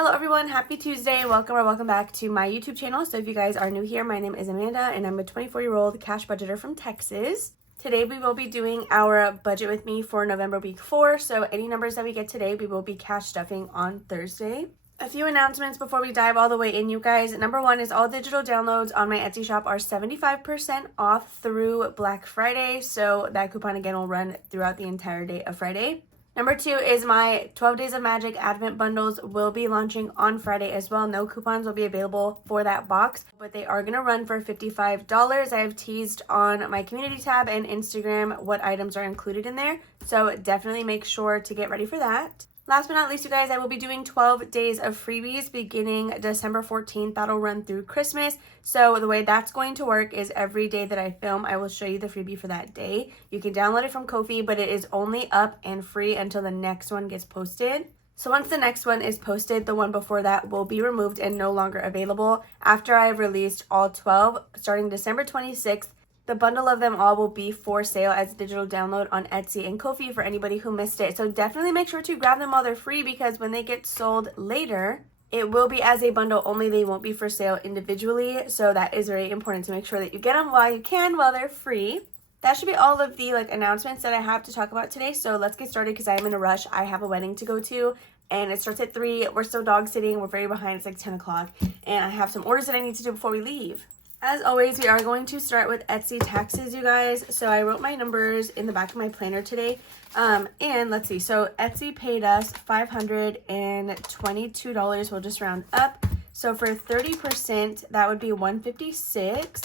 Hello everyone, happy Tuesday. Welcome back to my YouTube channel. So if you guys are new here, my name is Amanda and I'm a 24-year-old cash budgeter from Texas. Today we will be doing our budget with me for November week 4. So any numbers that we get today, we will be cash stuffing on Thursday. A few announcements before we dive all the way in, you guys. Number one is all digital downloads on my Etsy shop are 75% off through Black Friday. So that coupon again will run throughout the entire day of Friday. Number two is my 12 Days of Magic Advent bundles will be launching on Friday as well. No coupons will be available for that box, but they are going to run for $55. I have teased on my community tab and Instagram what items are included in there, so definitely make sure to get ready for that. Last but not least, you guys, I will be doing 12 days of freebies beginning December 14th. That'll run through Christmas. So the way that's going to work is every day that I film, I will show you the freebie for that day. You can download it from Ko-fi, but it is only up and free until the next one gets posted. So once the next one is posted, the one before that will be removed and no longer available. After I have released all 12, starting December 26th, the bundle of them all will be for sale as a digital download on Etsy and Ko-fi for anybody who missed it. So definitely make sure to grab them while they're free, because when they get sold later, it will be as a bundle only. They won't be for sale individually. So that is very important to make sure that you get them while you can, while they're free. That should be all of the announcements that I have to talk about today. So let's get started because I am in a rush. I have a wedding to go to and it starts at 3. We're still dog sitting. We're very behind. It's like 10 o'clock and I have some orders that I need to do before we leave. As always, we are going to start with Etsy taxes, you guys. So I wrote my numbers in the back of my planner today. And let's see. So Etsy paid us $522. We'll just round up. So for 30%, that would be $156.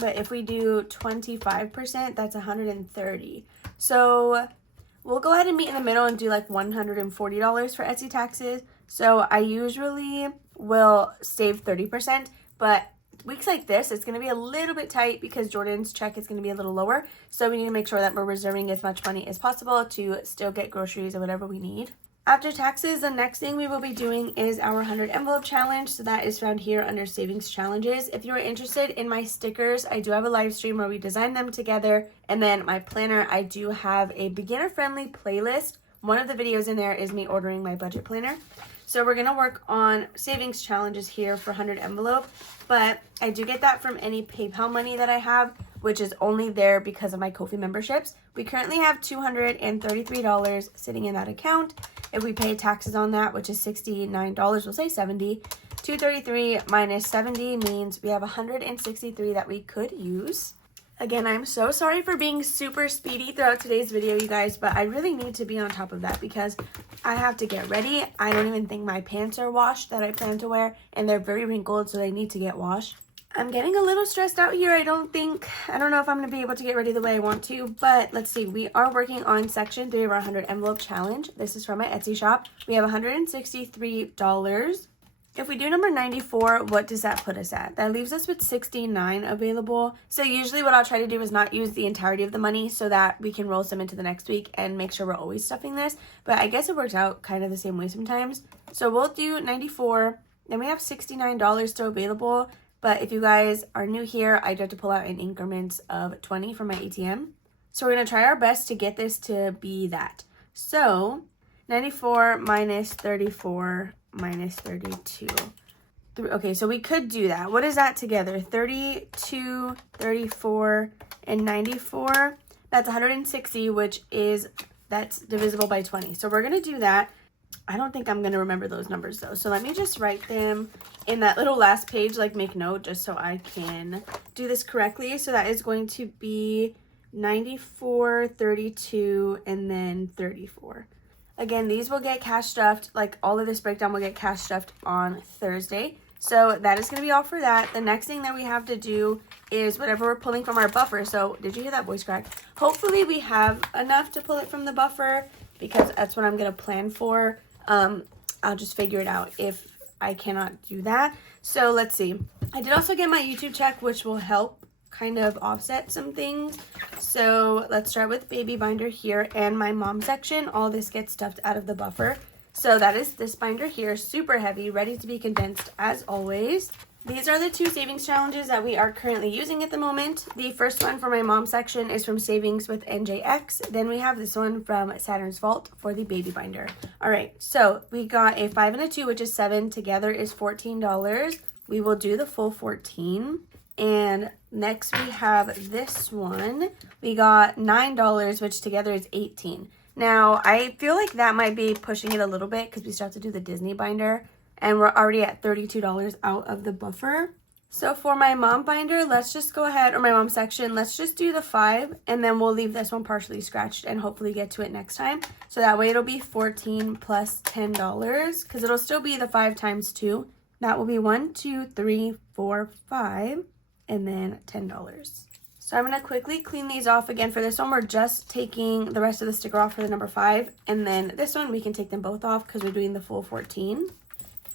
But if we do 25%, that's $130. So we'll go ahead and meet in the middle and do like $140 for Etsy taxes. So I usually will save 30%, but weeks like this, it's going to be a little bit tight because Jordan's check is going to be a little lower. So we need to make sure that we're reserving as much money as possible to still get groceries or whatever we need. After taxes, the next thing we will be doing is our 100 envelope challenge. So that is found here under savings challenges. If you are interested in my stickers, I do have a live stream where we design them together. And then my planner, I do have a beginner friendly playlist. One of the videos in there is me ordering my budget planner. So we're going to work on savings challenges here for 100 envelope, but I do get that from any PayPal money that I have, which is only there because of my Ko-fi memberships. We currently have $233 sitting in that account. If we pay taxes on that, which is $69, we'll say $70. 233 minus 70 means we have $163 that we could use. Again, I'm so sorry for being super speedy throughout today's video, you guys, but I really need to be on top of that because I have to get ready. I don't even think my pants are washed that I plan to wear, and they're very wrinkled, so they need to get washed. I'm getting a little stressed out here. I don't know if I'm going to be able to get ready the way I want to, but let's see. We are working on section 3 of our 100 envelope challenge. This is from my Etsy shop. We have $163. If we do number 94, what does that put us at? That leaves us with 69 available. So usually what I'll try to do is not use the entirety of the money so that we can roll some into the next week and make sure we're always stuffing this. But I guess it works out kind of the same way sometimes. So we'll do 94. Then we have $69 still available. But if you guys are new here, I do have to pull out in increments of 20 from my ATM. So we're going to try our best to get this to be that. So 94 minus 34 minus 32. Okay, so we could do that. What is that together? 32, 34, and 94. That's 160, that's divisible by 20. So we're going to do that. I don't think I'm going to remember those numbers though. So let me just write them in that little last page, make note just so I can do this correctly. So that is going to be 94, 32, and then 34. Again, these will get cash stuffed, all of this breakdown will get cash stuffed on Thursday. So that is going to be all for that. The next thing that we have to do is whatever we're pulling from our buffer. So did you hear that voice crack? Hopefully we have enough to pull it from the buffer because that's what I'm going to plan for. I'll just figure it out if I cannot do that. So let's see. I did also get my YouTube check, which will help kind of offset some things. So let's start with baby binder here and my mom section. All this gets stuffed out of the buffer. So that is this binder here, super heavy, ready to be condensed as always. These are the 2 savings challenges that we are currently using at the moment. The first one for my mom section is from Savings with NJX. Then we have this one from Saturn's Vault for the baby binder. All right, so we got a 5 and a 2, which is 7. Together is $14. We will do the full 14. And next we have this one. We got $9, which together is 18. Now, I feel like that might be pushing it a little bit because we still have to do the Disney binder. And we're already at $32 out of the buffer. So for my mom binder, let's just go ahead, or my mom section, let's just do the 5. And then we'll leave this one partially scratched and hopefully get to it next time. So that way it'll be 14 plus $10 because it'll still be the 5 times 2. That will be 1, 2, 3, 4, 5, and then $10. So I'm going to quickly clean these off again. For this one, we're just taking the rest of the sticker off for the number 5. And then this one, we can take them both off because we're doing the full 14.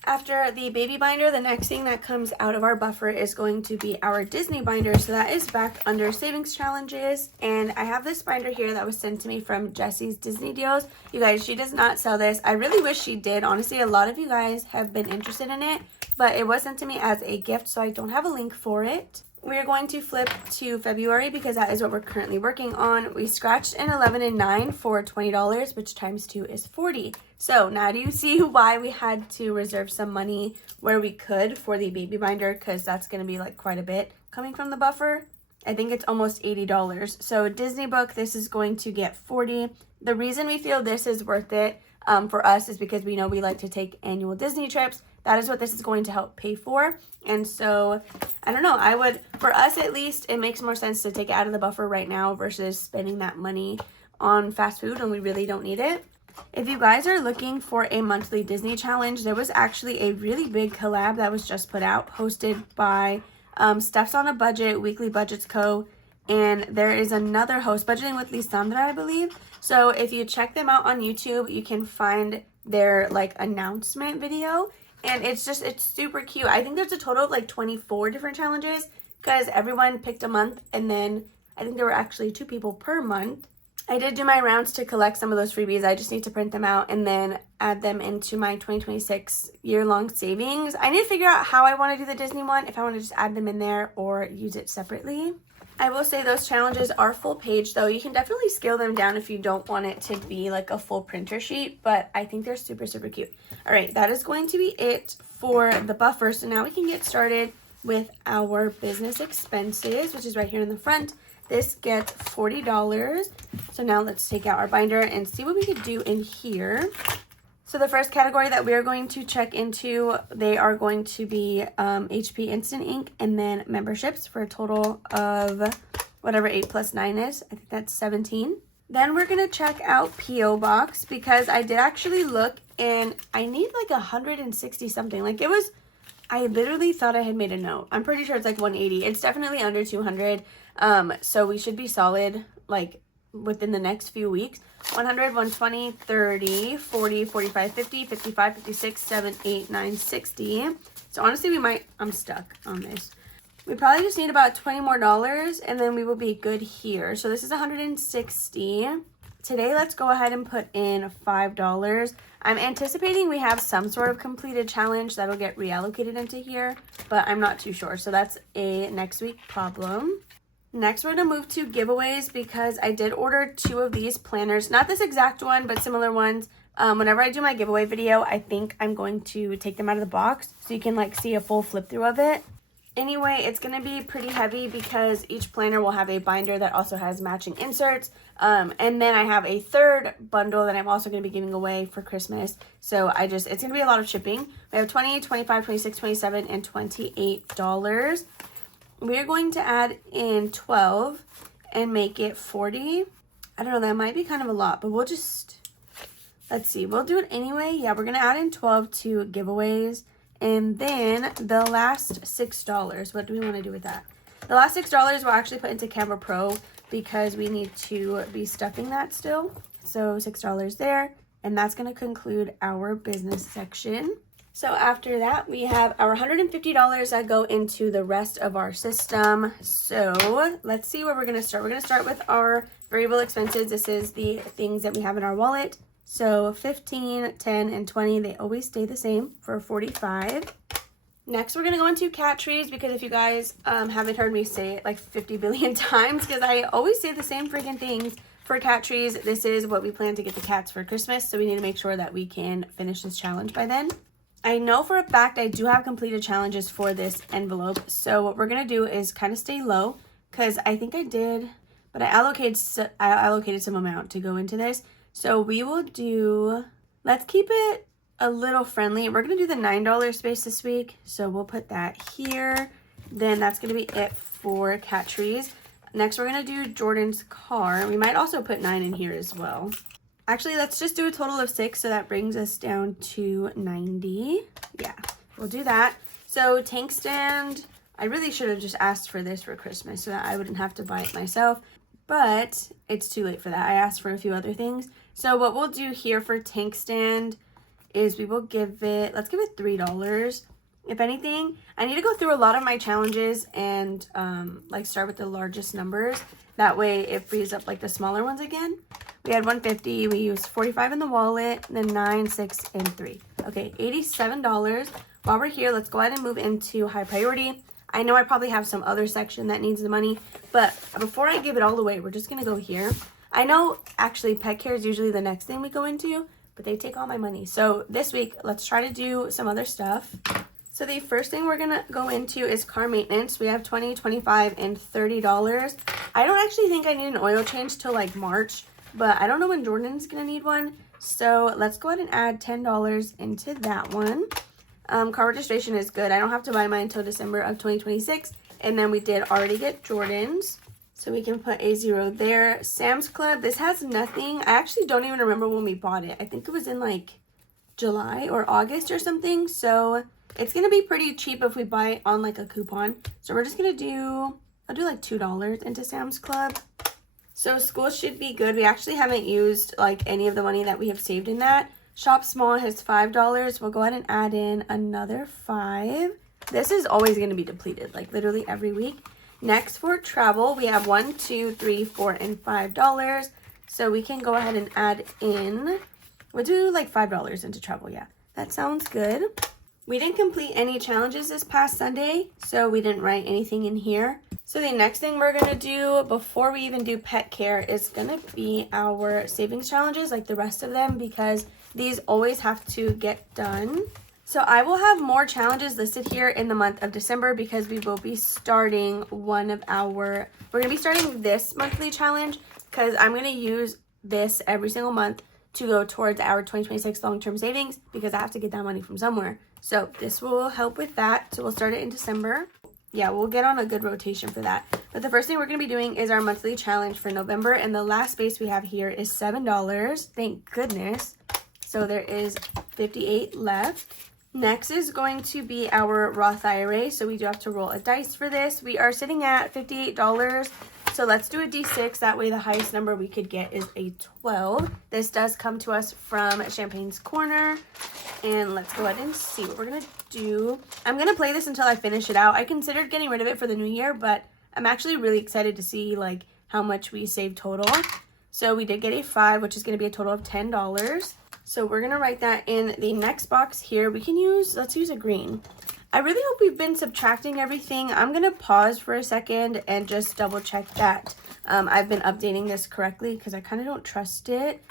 After the baby binder, the next thing that comes out of our buffer is going to be our Disney binder. So that is back under savings challenges. And I have this binder here that was sent to me from Jessie's Disney Deals. You guys, she does not sell this. I really wish she did. Honestly, a lot of you guys have been interested in it, but it was sent to me as a gift, so I don't have a link for it. We are going to flip to February because that is what we're currently working on. We scratched an 11 and 9 for $20, which times 2 is 40. So now do you see why we had to reserve some money where we could for the baby binder? Because that's going to be like quite a bit coming from the buffer. I think it's almost $80. So Disney book, this is going to get 40. The reason we feel this is worth it for us is because we know we like to take annual Disney trips. That is what this is going to help pay for. And so, I don't know, for us at least, it makes more sense to take it out of the buffer right now versus spending that money on fast food when we really don't need it. If you guys are looking for a monthly Disney challenge, there was actually a really big collab that was just put out, hosted by Steph's on a Budget, Weekly Budgets Co. And there is another host, Budgeting with Lisandra, I believe. So if you check them out on YouTube, you can find their like announcement video. And it's super cute. I think there's a total of like 24 different challenges because everyone picked a month. And then I think there were actually 2 people per month. I did do my rounds to collect some of those freebies. I just need to print them out and then add them into my 2026 year-long savings. I need to figure out how I want to do the Disney one, if I want to just add them in there or use it separately. I will say those challenges are full page though. You can definitely scale them down if you don't want it to be like a full printer sheet, but I think they're super, super cute. All right, that is going to be it for the buffer. So now we can get started with our business expenses, which is right here in the front. This gets $40. So now let's take out our binder and see what we could do in here. So the first category that we are going to check into, they are going to be HP Instant Ink and then memberships for a total of whatever 8 plus 9 is. I think that's 17. Then we're going to check out P.O. Box because I did actually look and I need like 160 something. Like it was, I literally thought I had made a note. I'm pretty sure it's like 180. It's definitely under 200. So we should be solid like within the next few weeks. 100, 120, 30, 40, 45, 50, 55, 56, 7, 8, 9, 60. So honestly, I'm stuck on this. We probably just need about $20 more and then we will be good here. So this is 160. Today, let's go ahead and put in $5. I'm anticipating we have some sort of completed challenge that'll get reallocated into here, but I'm not too sure. So that's a next week problem. Next, we're going to move to giveaways because I did order 2 of these planners. Not this exact one, but similar ones. Whenever I do my giveaway video, I think I'm going to take them out of the box so you can like see a full flip through of it. Anyway, it's going to be pretty heavy because each planner will have a binder that also has matching inserts. And then I have a third bundle that I'm also going to be giving away for Christmas. So it's going to be a lot of shipping. We have $20, $25, $26, $27, and $28. We're going to add in 12 and make it 40. I don't know, that might be kind of a lot, but let's see. We'll do it anyway. Yeah, we're going to add in 12 to giveaways. And then the last $6, what do we want to do with that? The last $6 we'll actually put into Canva Pro because we need to be stuffing that still. So $6 there. And that's going to conclude our business section. So after that, we have our $150 that go into the rest of our system. So let's see where we're going to start. We're going to start with our variable expenses. This is the things that we have in our wallet. So 15, 10, and 20, they always stay the same for 45. Next, we're going to go into cat trees because if you guys haven't heard me say it like 50 billion times, because I always say the same freaking things for cat trees, this is what we plan to get the cats for Christmas, so we need to make sure that we can finish this challenge by then. I know for a fact I do have completed challenges for this envelope, so what we're going to do is kind of stay low, because I think I did, but I allocated some amount to go into this. So we will do, let's keep it a little friendly. We're going to do the $9 space this week, so we'll put that here. Then that's going to be it for cat trees. Next, we're going to do Jordan's car. We might also put 9 in here as well. Actually, let's just do a total of 6, so that brings us down to 90. Yeah, we'll do that. So tank stand, I really should have just asked for this for Christmas so that I wouldn't have to buy it myself, but it's too late for that. I asked for a few other things. So what we'll do here for tank stand is we will give it, let's give it $3. If anything, I need to go through a lot of my challenges and like start with the largest numbers. That way it frees up like the smaller ones again. We had 150, we used 45 in the wallet, then 9, 6, and 3. Okay, $87. While we're here, let's go ahead and move into high priority. I know I probably have some other section that needs the money, but before I give it all away, we're just gonna go here. I know actually pet care is usually the next thing we go into, but they take all my money. So this week, let's try to do some other stuff. So the first thing we're gonna go into is car maintenance. We have $20, $25, and $30. I don't actually think I need an oil change till like March, but I don't know when Jordan's gonna need one. So let's go ahead and add $10 into that one. Car registration is good. I don't have to buy mine until December of 2026. And then we did already get Jordan's, so we can put a 0 there. Sam's Club, this has nothing. I actually don't even remember when we bought it. I think it was in like July or August or something. So it's gonna be pretty cheap if we buy it on like a coupon. So we're just gonna do, I'll do like $2 into Sam's Club. So school should be good. We actually haven't used like any of the money that we have saved in that. Shop Small has $5. We'll go ahead and add in another 5. This is always going to be depleted, like literally every week. Next, for travel, we have $1, $2, $3, $4, and $5. So we can go ahead and add in, we'll do like $5 into travel. Yeah, that sounds good. We didn't complete any challenges this past Sunday, so we didn't write anything in here. So the next thing we're going to do before we even do pet care is going to be our savings challenges, like the rest of them, because these always have to get done. So I will have more challenges listed here in the month of December because we will be starting we're going to be starting this monthly challenge because I'm going to use this every single month to go towards our 2026 long-term savings because I have to get that money from somewhere. So this will help with that. So we'll start it in December. Yeah, we'll get on a good rotation for that. But the first thing we're going to be doing is our monthly challenge for November. And the last space we have here is $7. Thank goodness. So there is 58 left. Next is going to be our Roth IRA. So we do have to roll a dice for this. We are sitting at $58. So let's do a D6. That way the highest number we could get is a 12. This does come to us from Champagne's Corner. And let's go ahead and see what we're going to do. I'm going to play this until I finish it out. I considered getting rid of it for the new year, but I'm actually really excited to see like how much we saved total. So we did get a 5, which is going to be a total of $10. So we're going to write that in the next box here. Let's use a green. I really hope we've been subtracting everything. I'm going to pause for a second and just double check that I've been updating this correctly because I kind of don't trust it.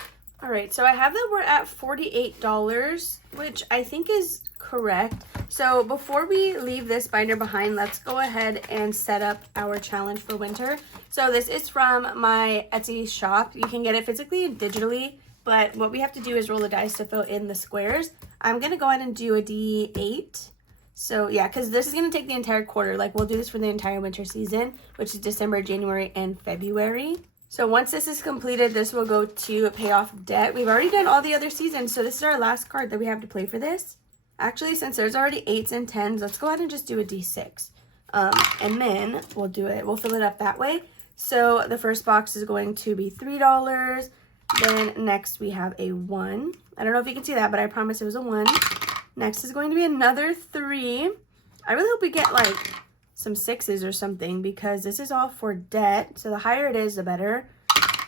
All right, so I have that we're at $48, which I think is correct. So before we leave this binder behind, let's go ahead and set up our challenge for winter. So this is from my Etsy shop. You can get it physically and digitally, but what we have to do is roll the dice to fill in the squares. I'm going to go ahead and do a D8. So yeah, because this is going to take the entire quarter. Like we'll do this for the entire winter season, which is December, January, and February. So once this is completed, this will go to pay off debt. We've already done all the other seasons, so this is our last card that we have to play for this. Actually, since there's already 8s and 10s, let's go ahead and just do a D6. And then we'll fill it up that way. So the first box is going to be $3. Then next we have a 1. I don't know if you can see that, but I promise it was a 1. Next is going to be another 3. I really hope we get like some 6s or something because this is all for debt. So the higher it is, the better.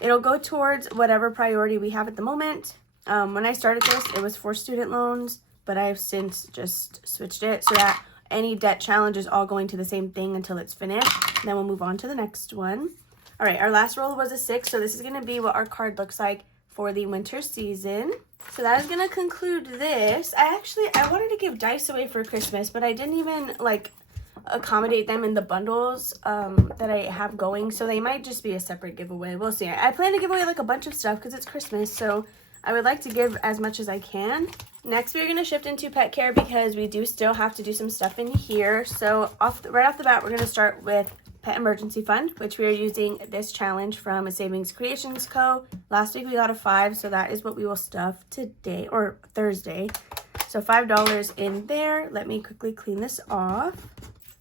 It'll go towards whatever priority we have at the moment. When I started this, it was for student loans, but I've since just switched it so that any debt challenge is all going to the same thing until it's finished. Then we'll move on to the next one. All right, our last roll was a 6, so this is going to be what our card looks like for the winter season. So that is going to conclude this. I wanted to give dice away for Christmas, but I didn't even like accommodate them in the bundles that I have going, so they might just be a separate giveaway. We'll see. I plan to give away like a bunch of stuff because it's Christmas, so I would like to give as much as I can. Next, we're going to shift into pet care because we do still have to do some stuff in here. So right off the bat, we're going to start with Pet Emergency Fund, which we are using this challenge from a Savings Creations Co. Last week we got a 5, so that is what we will stuff today or Thursday. So $5 in there. Let me quickly clean this off.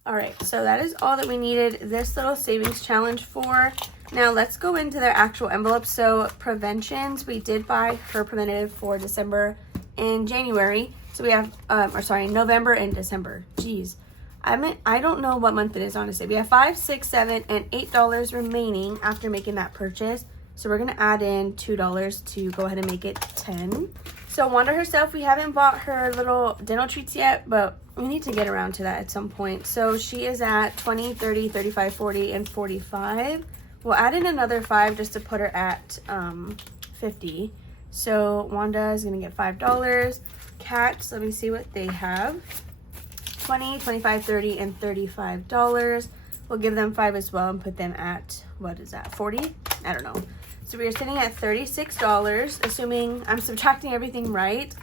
All right, so that is all that we needed this little savings challenge for. Now let's go into their actual envelope. So preventions, we did buy her preventative for December and January. So we have, November and December. Jeez, I don't know what month it is, honestly. We have $5, $6, $7, and $8 remaining after making that purchase. So we're gonna add in $2 to go ahead and make it 10. So Wanda herself, we haven't bought her little dental treats yet, but we need to get around to that at some point. So she is at 20, 30, 35, 40, and 45. We'll add in another 5 just to put her at 50. So Wanda is gonna get $5. Cats, let me see what they have. 20, 25, 30, and $35. We'll give them 5 as well and put them at, what is that, 40? I don't know. So we are sitting at $36, assuming I'm subtracting everything right.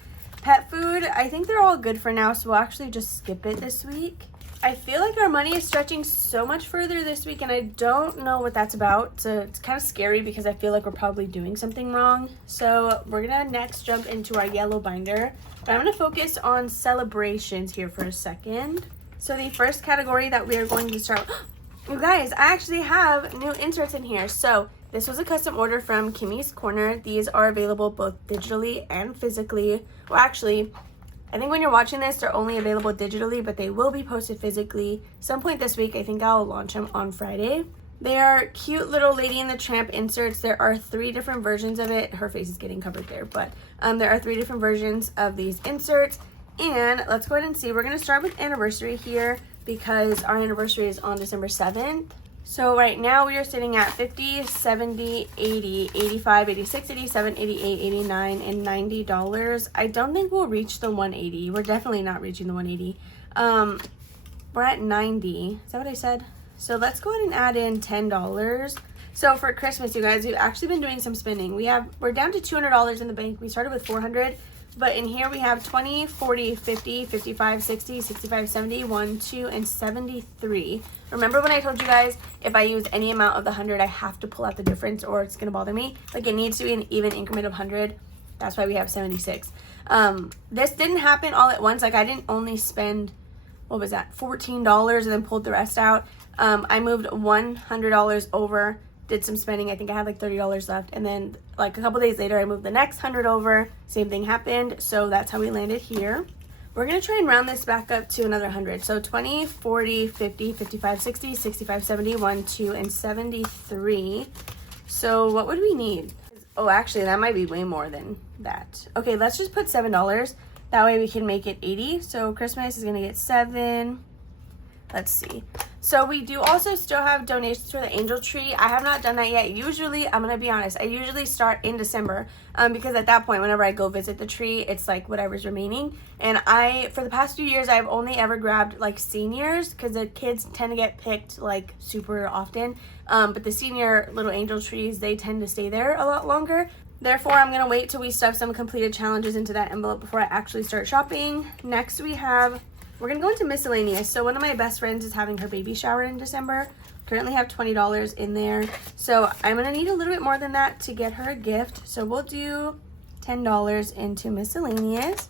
Pet food, I think they're all good for now, so we'll actually just skip it this week. I feel like our money is stretching so much further this week, and I don't know what that's about. So it's kind of scary because I feel like we're probably doing something wrong. So we're gonna next jump into our yellow binder, but I'm gonna focus on celebrations here for a second. So the first category that we are going to start, you guys, I actually have new inserts in here. So this was a custom order from Kimmy's Corner. These are available both digitally and physically. Well, actually, I think when you're watching this, they're only available digitally, but they will be posted physically some point this week. I think I'll launch them on Friday. They are cute little Lady and the Tramp inserts. There are 3 different versions of it. Her face is getting covered there, but there are 3 different versions of these inserts. And let's go ahead and see. We're going to start with anniversary here because our anniversary is on December 7th. So right now we are sitting at 50, 70, 80, 85, 86, 87, 88, 89, and $90. I don't think we'll reach the 180. We're definitely not reaching the 180. We're at 90. Is that what I said? So let's go ahead and add in $10. So for Christmas, you guys, we've actually been doing some spending. We're down to $200 in the bank. We started with $400. But in here we have 20, 40, 50, 55, 60, 65, 70, 1, 2, and 73. Remember when I told you guys if I use any amount of the 100, I have to pull out the difference or it's going to bother me? Like it needs to be an even increment of 100. That's why we have 76. This didn't happen all at once. Like I didn't only spend, what was that, $14 and then pulled the rest out. I moved $100 over. Did some spending. I think I had like $30 left, and then like a couple days later I moved the next 100 over. Same thing happened, so that's how we landed here. We're gonna try and round this back up to another 100. So 20, 40, 50, 55, 60, 65, 70, 1, 2, and 73. So what would we need? Oh, actually that might be way more than that. Okay, let's just put $7. That way we can make it 80. So Christmas is gonna get 7. Let's see. So we do also still have donations for the angel tree. I have not done that yet. Usually, I'm going to be honest, I usually start in December because at that point, whenever I go visit the tree, it's like whatever's remaining. And for the past few years, I've only ever grabbed like seniors because the kids tend to get picked like super often. But the senior little angel trees, they tend to stay there a lot longer. Therefore, I'm going to wait till we stuff some completed challenges into that envelope before I actually start shopping. Next, we're going to go into miscellaneous. So one of my best friends is having her baby shower in December. Currently have $20 in there. So I'm going to need a little bit more than that to get her a gift. So we'll do $10 into miscellaneous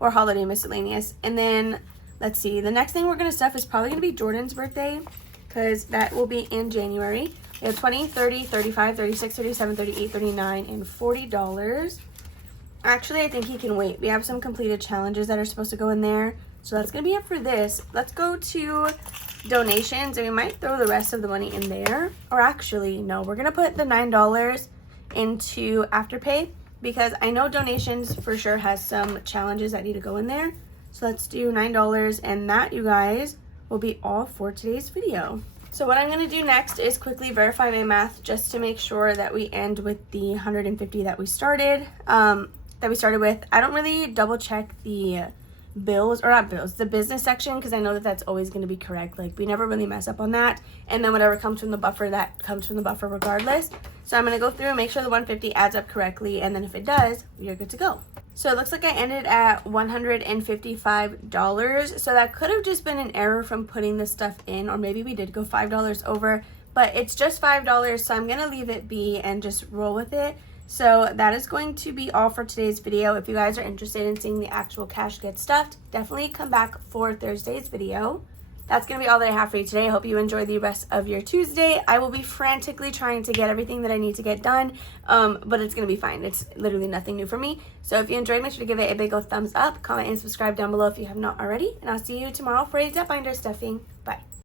or holiday miscellaneous. And then let's see. The next thing we're going to stuff is probably going to be Jordan's birthday because that will be in January. We have 20, 30, 35, 36, 37, 38, 39, and $40. Actually, I think he can wait. We have some completed challenges that are supposed to go in there. So that's going to be it for this. Let's go to donations, and we might throw the rest of the money in there. Or actually, no, we're going to put the $9 into Afterpay because I know donations for sure has some challenges that need to go in there. So let's do $9, and that, you guys, will be all for today's video. So what I'm going to do next is quickly verify my math just to make sure that we end with the 150 that we started with. I don't really double check the bills, or not bills, the business section, because I know that that's always going to be correct. Like, we never really mess up on that. And then whatever comes from the buffer, that comes from the buffer regardless. So I'm going to go through and make sure the 150 adds up correctly, and then if it does, you're good to go. So it looks like I ended at $155. So that could have just been an error from putting this stuff in, or maybe we did go $5 over, but it's just $5, so I'm going to leave it be and just roll with it. So that is going to be all for today's video. If you guys are interested in seeing the actual cash get stuffed, definitely come back for Thursday's video. That's going to be all that I have for you today. I hope you enjoy the rest of your Tuesday. I will be frantically trying to get everything that I need to get done, but it's going to be fine. It's literally nothing new for me. So if you enjoyed, make sure to give it a big old thumbs up, comment and subscribe down below if you have not already, and I'll see you tomorrow for a Debt Binder stuffing.